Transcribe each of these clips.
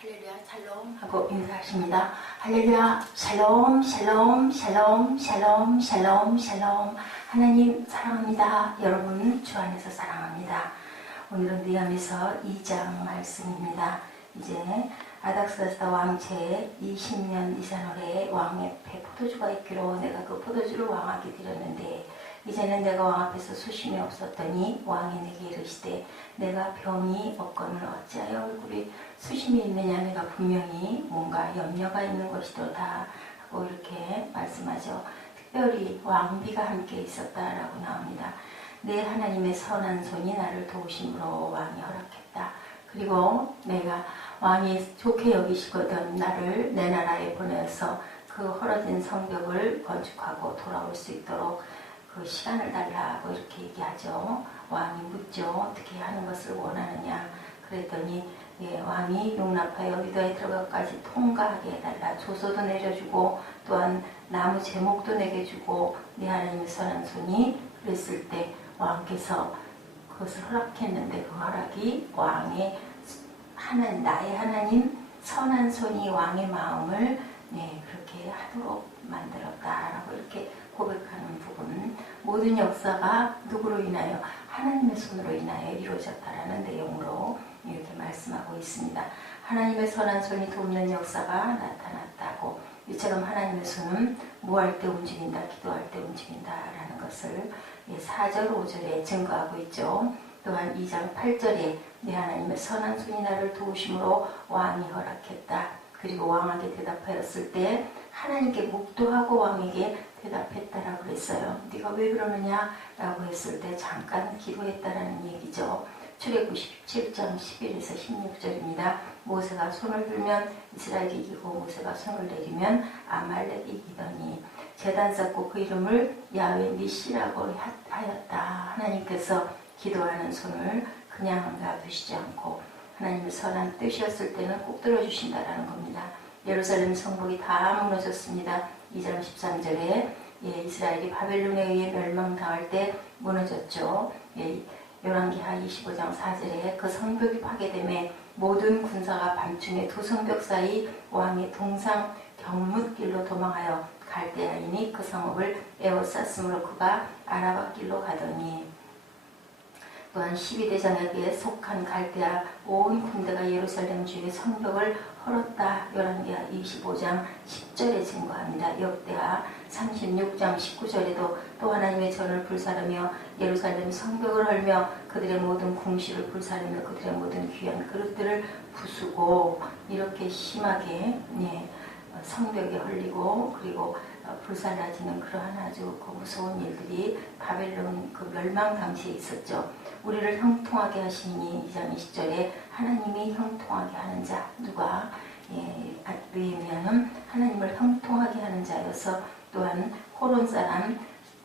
할렐루야 샬롬 하고 인사하십니다. 할렐루야 샬롬 샬롬 샬롬 샬롬 샬롬 샬롬 하나님 사랑합니다. 여러분 주 안에서 사랑합니다. 오늘은 니암에서 2장 말씀입니다. 이제 아닥사스다 왕제 20년 이산월에 왕의 배 포도주가 있기로 내가 그 포도주를 왕에게 드렸는데 이제는 내가 왕 앞에서 수심이 없었더니 왕이 내게 이르시되 내가 병이 없거늘 어찌하여 얼굴이 수심이 있느냐 내가 분명히 뭔가 염려가 있는 것이로다 하고 이렇게 말씀하죠. 특별히 왕비가 함께 있었다라고 나옵니다. 내 하나님의 선한 손이 나를 도우심으로 왕이 허락했다. 그리고 내가 왕이 좋게 여기시거든 나를 내 나라에 보내서 그 헐어진 성벽을 건축하고 돌아올 수 있도록 그 시간을 달라고 이렇게 얘기하죠. 왕이 묻죠. 어떻게 하는 것을 원하느냐. 그랬더니 예, 왕이 용납하여 유다에 들어가까지 통과하게 해달라. 조서도 내려주고 또한 나무 제목도 내게 주고 네 하나님의 선한 손이 그랬을 때 왕께서 그것을 허락했는데 그 허락이 왕의 하나님 나의 하나님 선한 손이 왕의 마음을 네, 그렇게 하도록 만들었다라고 이렇게 고백하는 부분 모든 역사가 누구로 인하여 하나님의 손으로 인하여 이루어졌다라는 내용으로 이렇게 말씀하고 있습니다. 하나님의 선한 손이 돕는 역사가 나타났다고 이처럼 하나님의 손은 무할 때 움직인다, 기도할 때 움직인다라는 것을 4절, 5절에 증거하고 있죠. 또한 2장 8절에 내 하나님의 선한 손이 나를 도우심으로 왕이 허락했다. 그리고 왕에게 대답하였을 때 하나님께 묵도하고 왕에게 대답했다라고 그랬어요. 네가 왜 그러느냐라고 했을 때 잠깐 기도했다라는 얘기죠. 출애굽 17장 11에서 16절입니다. 모세가 손을 들면 이스라엘이 이기고 모세가 손을 내리면 아말렉이 이기더니 재단 쌓고 그 이름을 야외 미시라고 하였다. 하나님께서 기도하는 손을 그냥 놔두시지 않고 하나님의 선한 뜻이었을 때는 꼭 들어주신다라는 겁니다. 예루살렘 성벽이 다 무너졌습니다. 2장 13절에 예, 이스라엘이 바벨론에 의해 멸망당할 때 무너졌죠. 예, 열왕기하 25장 4절에 그 성벽이 파괴됨에 모든 군사가 밤중에 두 성벽 사이 왕의 동상 경뭇길로 도망하여 갈대아인이 그 성읍을 에워쌌으므로 그가 아라바 길로 가더니 또한 12대장에게 속한 갈대아 온 군대가 예루살렘 주의 성벽을 헐었다. 열왕기하 25장 10절에 증거합니다. 역대하 36장 19절에도 또 하나님의 전을 불사르며 예루살렘 성벽을 헐며 그들의 모든 궁시를 불사르며 그들의 모든 귀한 그릇들을 부수고 이렇게 심하게 네, 성벽에 헐리고 그리고 불살라지는 그러한 아주 그 무서운 일들이 바벨론 그 멸망 당시에 있었죠. 우리를 형통하게 하시니 2장 20절에 하나님이 형통하게 하는 자 누가 예, 느헤미야는 하나님을 형통하게 하는 자여서 또한 호론 사람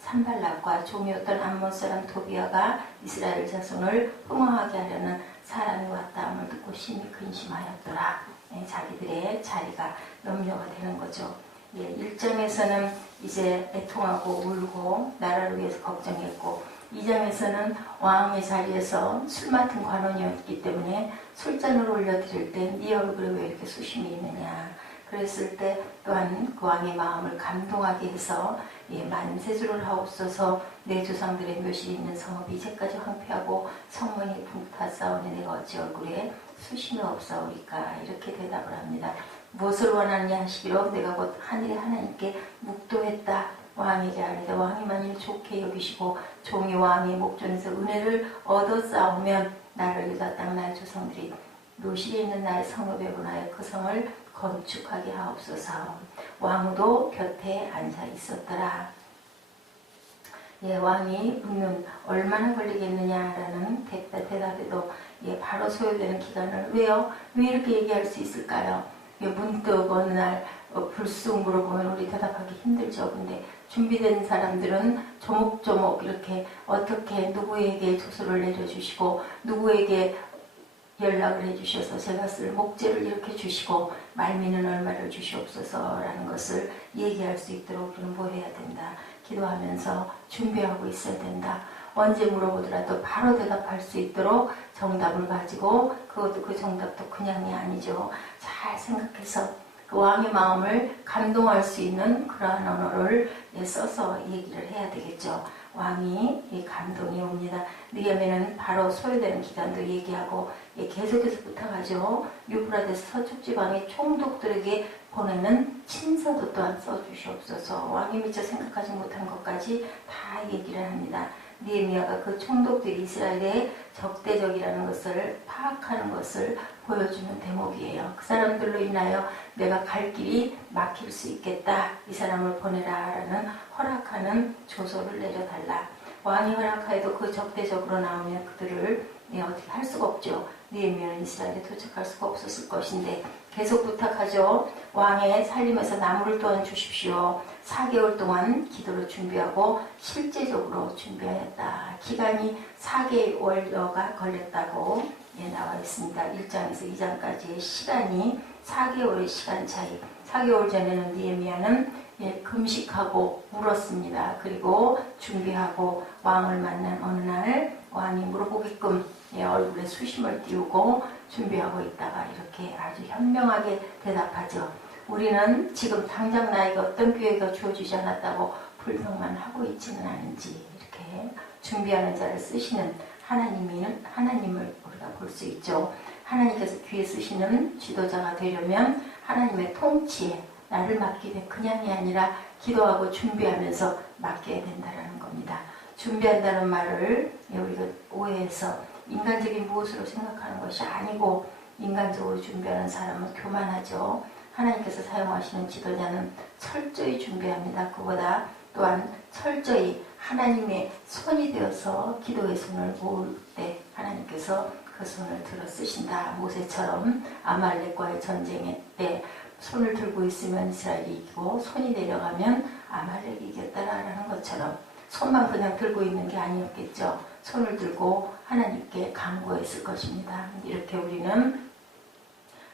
산발락과 종이었던 암몬 사람 도비아가 이스라엘 자손을 흥황하게 하려는 사람이 왔다함을 듣고 심히 근심하였더라. 예, 자기들의 자리가 염려가 되는 거죠. 예, 1장에서는 이제 애통하고 울고 나라를 위해서 걱정했고 2장에서는 왕의 자리에서 술 맡은 관원이었기 때문에 술잔을 올려드릴 때 네 얼굴에 왜 이렇게 수심이 있느냐. 그랬을 때 또한 그 왕의 마음을 감동하게 해서 예, 만세주를 하옵소서. 내 조상들의 묘실이 있는 성읍이 이제까지 황폐하고 성문이 불타싸우니 내가 어찌 얼굴에 수심이 없사오리까? 이렇게 대답을 합니다. 무엇을 원하느냐 하시기로 내가 곧 하늘의 하나님께 묵도했다. 왕에게 아뢰되 왕이 만일 좋게 여기시고 종이 왕의 목전에서 은혜를 얻어 싸우면 나를 유다 땅 나의 조상들이 노실에 있는 나의 성읍에 보나여 그 성을 건축하게 하옵소서. 왕도 곁에 앉아 있었더라. 예, 왕이 묻는 얼마나 걸리겠느냐라는 대답에도 예, 바로 소요되는 기간을 왜요? 왜 이렇게 얘기할 수 있을까요? 예, 문득 어느 날 어, 불쑥 물어보면 우리 대답하기 힘들죠. 근데 준비된 사람들은 조목조목 이렇게 어떻게 누구에게 조서를 내려주시고 누구에게 연락을 해주셔서 제가 쓸 목재를 이렇게 주시고 말미는 얼마를 주시옵소서라는 것을 얘기할 수 있도록 우리는 뭐 해야 된다. 기도하면서 준비하고 있어야 된다. 언제 물어보더라도 바로 대답할 수 있도록 정답을 가지고 그것도 그 정답도 그냥이 아니죠. 잘 생각해서 그 왕의 마음을 감동할 수 있는 그러한 언어를 예, 써서 얘기를 해야 되겠죠. 왕이 이 감동이 옵니다. 느헤미야는 바로 소요되는 기간도 얘기하고 예, 계속해서 부탁하죠. 유브라데스 서쪽 지방의 총독들에게 보내는 친서도 또한 써주시옵소서. 왕이 미처 생각하지 못한 것까지 다 얘기를 합니다. 느헤미야가 그 총독들이 이스라엘의 적대적이라는 것을 파악하는 것을 보여주는 대목이에요. 그 사람들로 인하여 내가 갈 길이 막힐 수 있겠다. 이 사람을 보내라라는 허락하는 조서를 내려달라. 왕이 허락하여도 그 적대적으로 나오면 그들을 네, 어떻게 할 수가 없죠. 느헤미야는 이스라엘에 도착할 수가 없었을 것인데 계속 부탁하죠. 왕의 살림에서 나무를 또한 주십시오. 4개월 동안 기도를 준비하고 실제적으로 준비하였다. 기간이 4개월여가 걸렸다고 예, 나와 있습니다. 1장에서 2장까지의 시간이 4개월의 시간 차이. 4개월 전에는 니에미아는 예, 금식하고 울었습니다. 그리고 준비하고 왕을 만난 어느 날 왕이 물어보게끔 예, 얼굴에 수심을 띄우고 준비하고 있다가 이렇게 아주 현명하게 대답하죠. 우리는 지금 당장 나에게 어떤 기회가 주어지지 않았다고 불평만 하고 있지는 않은지 이렇게 준비하는 자를 쓰시는 하나님은 하나님을 우리가 볼 수 있죠. 하나님께서 귀에 쓰시는 지도자가 되려면 하나님의 통치에 나를 맡기되 그냥이 아니라 기도하고 준비하면서 맡겨야 된다는 겁니다. 준비한다는 말을 우리가 오해해서 인간적인 무엇으로 생각하는 것이 아니고 인간적으로 준비하는 사람은 교만하죠. 하나님께서 사용하시는 지도자는 철저히 준비합니다. 그보다 또한 철저히 하나님의 손이 되어서 기도의 손을 모을 때 하나님께서 그 손을 들어 쓰신다. 모세처럼 아말렉과의 전쟁에 때 손을 들고 있으면 이스라엘이 이기고 손이 내려가면 아말렉이 이겼다라는 것처럼 손만 그냥 들고 있는 게 아니었겠죠. 손을 들고 하나님께 강구했을 것입니다. 이렇게 우리는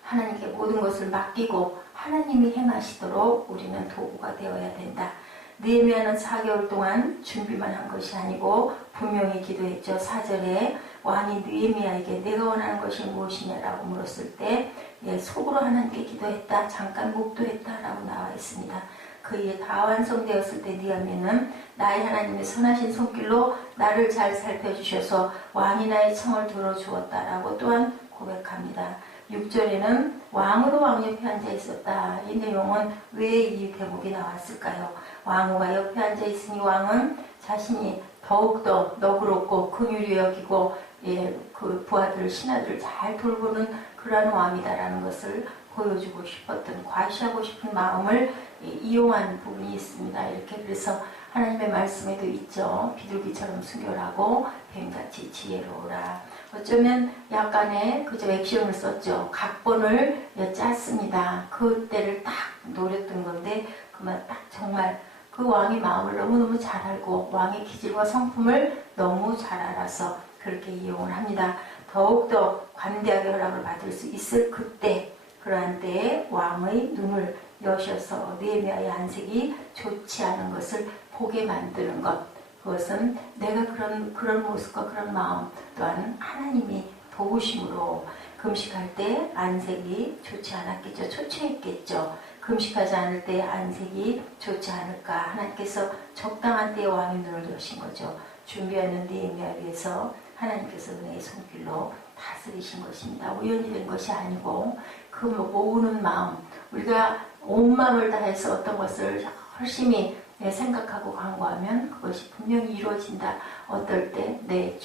하나님께 모든 것을 맡기고 하나님이 행하시도록 우리는 도구가 되어야 된다. 느헤미야는 4개월 동안 준비만 한 것이 아니고 분명히 기도했죠. 4절에 왕이 느헤미야에게 내가 원하는 것이 무엇이냐라고 물었을 때 예, 속으로 하나님께 기도했다. 잠깐 목도했다라고 나와 있습니다. 그 일이 다 완성되었을 때 느헤미야는 나의 하나님의 선하신 손길로 나를 잘 살펴주셔서 왕이 나의 청을 들어주었다라고 또한 고백합니다. 6절에는 왕으로 왕 옆에 앉아 있었다. 이 내용은 왜 이 대목이 나왔을까요? 왕후가 옆에 앉아 있으니 왕은 자신이 더욱더 너그럽고 긍휼히 여기고 예, 그 부하들 신하들을 잘 돌보는 그러한 왕이다라는 것을 보여주고 싶었던 과시하고 싶은 마음을 예, 이용한 부분이 있습니다. 이렇게 그래서 하나님의 말씀에도 있죠. 비둘기처럼 순결하고 뱀같이 지혜로우라. 어쩌면 약간의 그저 액션을 썼죠. 각본을 짰습니다. 그때를 딱 노렸던 건데 그만 딱 정말 그 왕의 마음을 너무너무 잘 알고 왕의 기질과 성품을 너무 잘 알아서 그렇게 이용을 합니다. 더욱더 관대하게 허락을 받을 수 있을 그때 그러한 때에 왕의 눈을 여셔서 네미아의 안색이 좋지 않은 것을 보게 만드는 것 그것은 내가 그런 그런 모습과 그런 마음 또한 하나님이 도우심으로 금식할 때 안색이 좋지 않았겠죠? 초췌했겠죠? 금식하지 않을 때 안색이 좋지 않을까? 하나님께서 적당한 때에 왕의 눈을 여신 거죠. 준비하는 네미아 위해서 하나님께서 은혜의 손길로 다스리신 것입니다. 우연히 된 것이 아니고 그 모으는 마음 우리가 온 마음을 다해서 어떤 것을 열심히 생각하고 간구하면 그것이 분명히 이루어진다. 어떨 때 내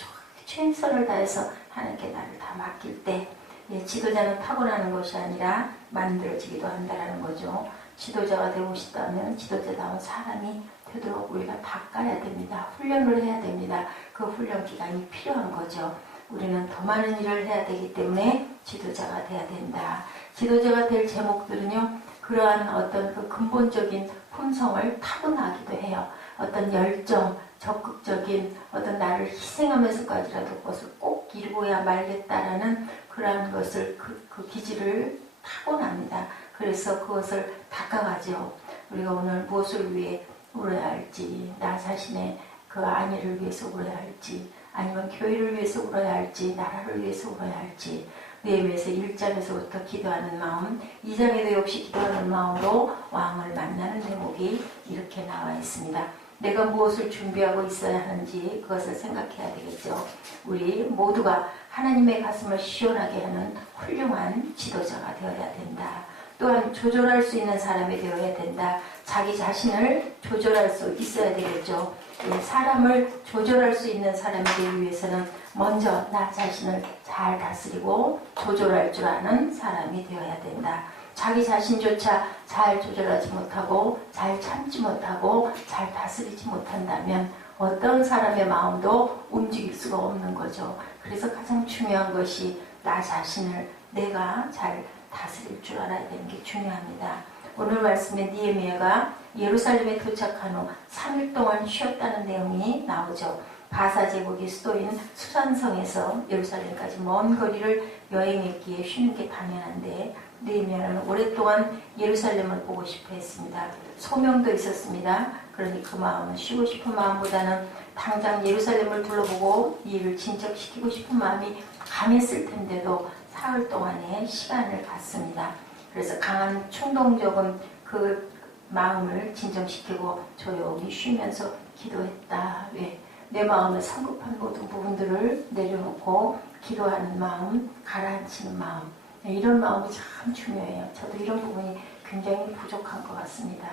최선을 다해서 하나님께 나를 다 맡길 때 예, 지도자는 타고나는 것이 아니라 만들어지기도 한다는 거죠. 지도자가 되고 싶다면 지도자다운 사람이 되도록 우리가 바꿔야 됩니다. 훈련을 해야 됩니다. 그 훈련 기간이 필요한 거죠. 우리는 더 많은 일을 해야 되기 때문에 지도자가 돼야 된다. 지도자가 될 제목들은요, 그러한 어떤 그 근본적인 품성을 타고나기도 해요. 어떤 열정, 적극적인 어떤 나를 희생하면서까지라도 그것을 꼭 이루어야 말겠다라는 그러한 것을 그, 그 기질을 타고납니다. 그래서 그것을 닦아가죠. 우리가 오늘 무엇을 위해 울어야 할지, 나 자신의 그 아내를 위해서 울어야 할지 아니면 교회를 위해서 울어야 할지 나라를 위해서 울어야 할지 느헤미야서 1장에서부터 기도하는 마음 2장에도 역시 기도하는 마음으로 왕을 만나는 대목이 이렇게 나와 있습니다. 내가 무엇을 준비하고 있어야 하는지 그것을 생각해야 되겠죠. 우리 모두가 하나님의 가슴을 시원하게 하는 훌륭한 지도자가 되어야 된다. 또한 조절할 수 있는 사람이 되어야 된다. 자기 자신을 조절할 수 있어야 되겠죠. 예, 사람을 조절할 수 있는 사람이 되기 위해서는 먼저 나 자신을 잘 다스리고 조절할 줄 아는 사람이 되어야 된다. 자기 자신조차 잘 조절하지 못하고 잘 참지 못하고 잘 다스리지 못한다면 어떤 사람의 마음도 움직일 수가 없는 거죠. 그래서 가장 중요한 것이 나 자신을 내가 잘 다스릴 줄 알아야 되는 게 중요합니다. 오늘 말씀에 니에미아가 예루살렘에 도착한 후 3일 동안 쉬었다는 내용이 나오죠. 바사 제국이 수도인 수산성에서 예루살렘까지 먼 거리를 여행했기에 쉬는 게 당연한데 느헤미야는 오랫동안 예루살렘을 보고 싶어 했습니다. 소명도 있었습니다. 그러니 그 마음은 쉬고 싶은 마음보다는 당장 예루살렘을 둘러보고 이 일을 진척시키고 싶은 마음이 강했을 텐데도 사흘 동안의 시간을 갖습니다. 그래서 강한 충동적인 그 마음을 진정시키고 조용히 쉬면서 기도했다. 왜? 내 마음에 성급한 모든 부분들을 내려놓고 기도하는 마음, 가라앉히는 마음. 네, 이런 마음이 참 중요해요. 저도 이런 부분이 굉장히 부족한 것 같습니다.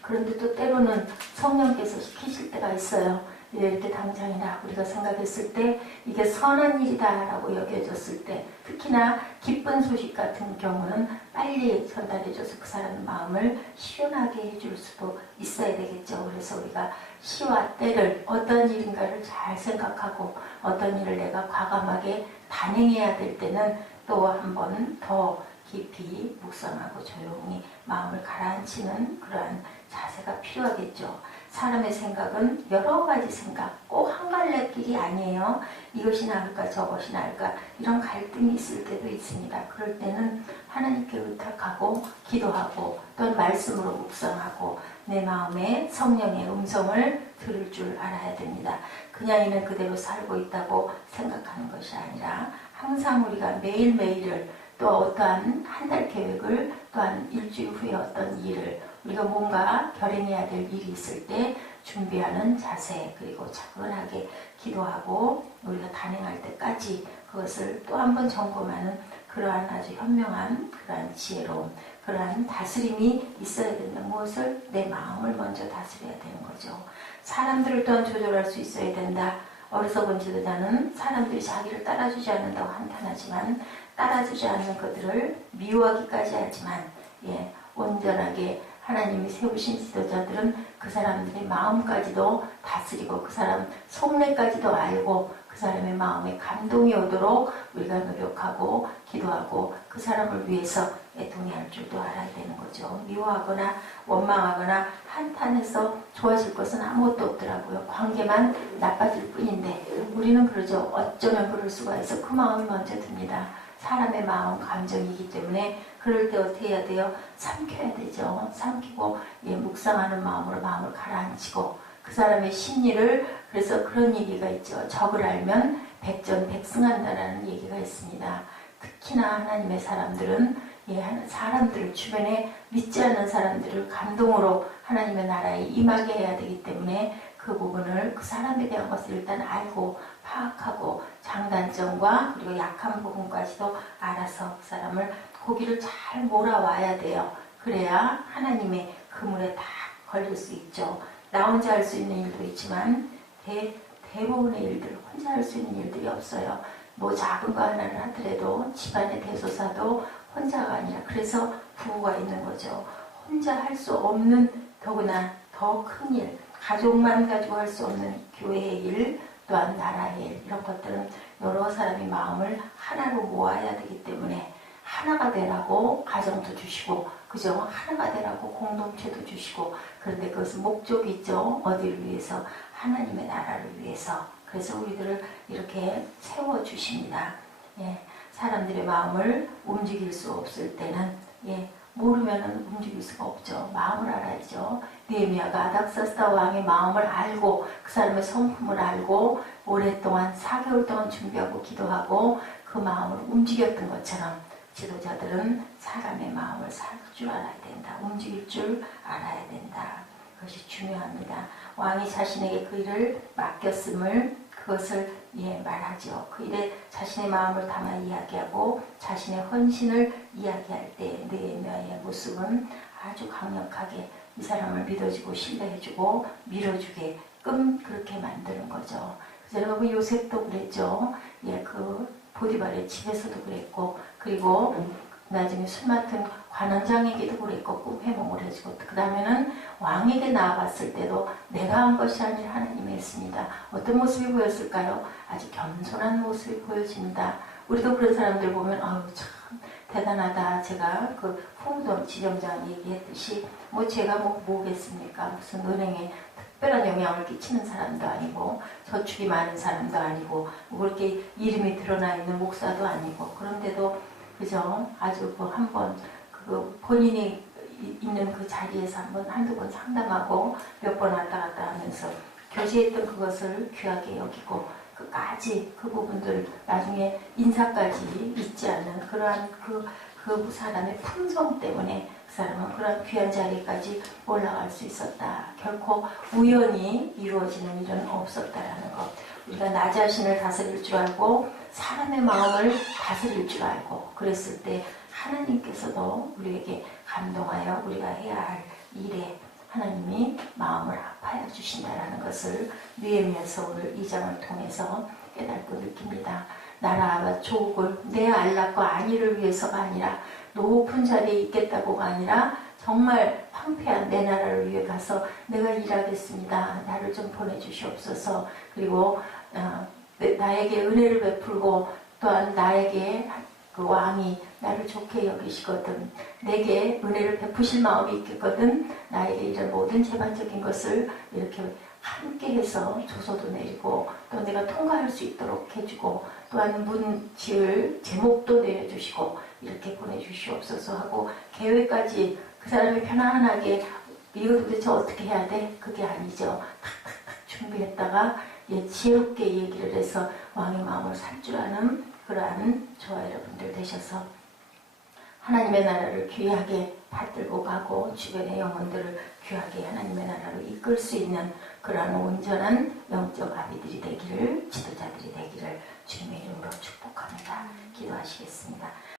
그런데 또 때로는 성령께서 시키실 때가 있어요. 때 당장이나 우리가 생각했을 때 이게 선한 일이다라고 여겨졌을 때 특히나 기쁜 소식 같은 경우는 빨리 전달해줘서 그 사람 마음을 시원하게 해줄 수도 있어야 되겠죠. 그래서 우리가 시와 때를 어떤 일인가를 잘 생각하고 어떤 일을 내가 과감하게 단행해야 될 때는 또 한 번 더 깊이 묵상하고 조용히 마음을 가라앉히는 그러한 자세가 필요하겠죠. 사람의 생각은 여러 가지 생각, 꼭 한 갈래 길이 아니에요. 이것이 나을까 저것이 나을까 이런 갈등이 있을 때도 있습니다. 그럴 때는 하나님께 의탁하고 기도하고 또 말씀으로 묵상하고 내 마음에 성령의 음성을 들을 줄 알아야 됩니다. 그냥 있는 그대로 살고 있다고 생각하는 것이 아니라 항상 우리가 매일매일을 또 어떠한 한 달 계획을 또한 일주일 후에 어떤 일을 우리가 뭔가 결행해야 될 일이 있을 때 준비하는 자세 그리고 차분하게 기도하고 우리가 단행할 때까지 그것을 또 한 번 점검하는 그러한 아주 현명한 그러한 지혜로운 그러한 다스림이 있어야 된다. 무엇을 내 마음을 먼저 다스려야 되는 거죠. 사람들을 또한 조절할 수 있어야 된다. 어리석은 지도자는 사람들이 자기를 따라주지 않는다고 한탄하지만 따라주지 않는 것들을 미워하기까지 하지만 예, 온전하게 하나님이 세우신 지도자들은 그 사람들의 마음까지도 다스리고 그 사람 속내까지도 알고 그 사람의 마음에 감동이 오도록 우리가 노력하고 기도하고 그 사람을 위해서 애통해할 줄도 알아야 되는 거죠. 미워하거나 원망하거나 한탄해서 좋아질 것은 아무것도 없더라고요. 관계만 나빠질 뿐인데 우리는 그러죠. 어쩌면 그럴 수가 있어. 그 마음이 먼저 듭니다. 사람의 마음, 감정이기 때문에 그럴 때 어떻게 해야 돼요? 삼켜야 되죠. 삼키고 예, 묵상하는 마음으로 마음을 가라앉히고 그 사람의 심리를 그래서 그런 얘기가 있죠. 적을 알면 백전백승한다라는 얘기가 있습니다. 특히나 하나님의 사람들은 예, 사람들 주변에 믿지 않는 사람들을 감동으로 하나님의 나라에 임하게 해야 되기 때문에 그 부분을 그 사람에 대한 것을 일단 알고 파악하고 장단점과 그리고 약한 부분까지도 알아서 그 사람을 고기를 잘 몰아와야 돼요. 그래야 하나님의 그물에 다 걸릴 수 있죠. 나 혼자 할 수 있는 일도 있지만 대, 대부분의 일들 혼자 할 수 있는 일들이 없어요. 뭐 작은 거 하나를 하더라도 집안의 대소사도 혼자가 아니라 그래서 부부가 있는 거죠. 혼자 할 수 없는 더구나 더 큰 일, 가족만 가지고 할 수 없는 교회의 일, 또한 나라의 일 이런 것들은 여러 사람이 마음을 하나로 모아야 되기 때문에 하나가 되라고 가정도 주시고 그죠? 하나가 되라고 공동체도 주시고 그런데 그것은 목적이 있죠. 어디를 위해서? 하나님의 나라를 위해서. 그래서 우리들을 이렇게 세워 주십니다. 예, 사람들의 마음을 움직일 수 없을 때는 예, 모르면 움직일 수가 없죠. 마음을 알아야죠. 느헤미야가 아닥사스다 왕의 마음을 알고 그 사람의 성품을 알고 오랫동안 4개월 동안 준비하고 기도하고 그 마음을 움직였던 것처럼 지도자들은 사람의 마음을 살 줄 알아야 된다. 움직일 줄 알아야 된다. 그것이 중요합니다. 왕이 자신에게 그 일을 맡겼음을 그것을 예 말하죠. 그 일에 자신의 마음을 담아 이야기하고 자신의 헌신을 이야기할 때 느헤미야의 모습은 아주 강력하게 이 사람을 믿어주고 신뢰해주고 밀어주게 끔 그렇게 만드는 거죠. 그래서 여러분 요셉도 그랬죠. 예, 그 보디발의 집에서도 그랬고 그리고 나중에 술 맡은 관원장에게도 그랬고 꿈 회몽을 해주고 그 다음에는 왕에게 나아갔을 때도 내가 한 것이 아니라 하나님이 했습니다. 어떤 모습이 보였을까요? 아주 겸손한 모습이 보여집니다. 우리도 그런 사람들 보면 아유 참 대단하다. 제가 그 홍동 지점장 얘기했듯이 뭐 제가 뭐 뭐겠습니까? 무슨 은행에 특별한 영향을 끼치는 사람도 아니고 저축이 많은 사람도 아니고 뭐 그렇게 이름이 드러나 있는 목사도 아니고 그런데도 그죠? 아주 그 한번 그 본인이 이- 있는 그 자리에서 한번 한두 번 상담하고 몇 번 왔다 갔다 하면서 교제했던 그것을 귀하게 여기고 끝까지 그 부분들 나중에 인사까지 잊지 않는 그러한 그, 그 사람의 품성 때문에 그 사람은 그런 귀한 자리까지 올라갈 수 있었다. 결코 우연히 이루어지는 일은 없었다라는 것. 우리가 나 자신을 다스릴 줄 알고 사람의 마음을 다스릴 줄 알고 그랬을 때 하나님께서도 우리에게 감동하여 우리가 해야 할 일에 하나님이 마음을 아파해 주신다라는 것을 느헤미야서 오늘 이 장을 통해서 깨닫고 느낍니다. 나라와 족을 내 안락과 안위를 위해서가 아니라 높은 자리에 있겠다고가 아니라 정말 황폐한 내 나라를 위해 가서 내가 일하겠습니다. 나를 좀 보내주시옵소서. 그리고 어, 내- 나에게 은혜를 베풀고 또한 나에게 그 왕이 나를 좋게 여기시거든 내게 은혜를 베푸실 마음이 있겠거든 나에게 이런 모든 재반적인 것을 이렇게 함께 해서 조서도 내리고 또 내가 통과할 수 있도록 해주고 또한 문 지을 제목도 내려주시고 이렇게 보내주시옵소서 하고 계획까지 그 사람이 편안하게 이거 도대체 어떻게 해야 돼? 그게 아니죠. 탁탁탁 준비했다가 예, 지혜롭게 얘기를 해서 왕의 마음을 살 줄 아는 그러한 저와 여러분들 되셔서 하나님의 나라를 귀하게 받들고 가고 주변의 영혼들을 귀하게 하나님의 나라로 이끌 수 있는 그러한 온전한 영적 아비들이 되기를 지도자들이 되기를 주님의 이름으로 축복합니다. 기도하시겠습니다.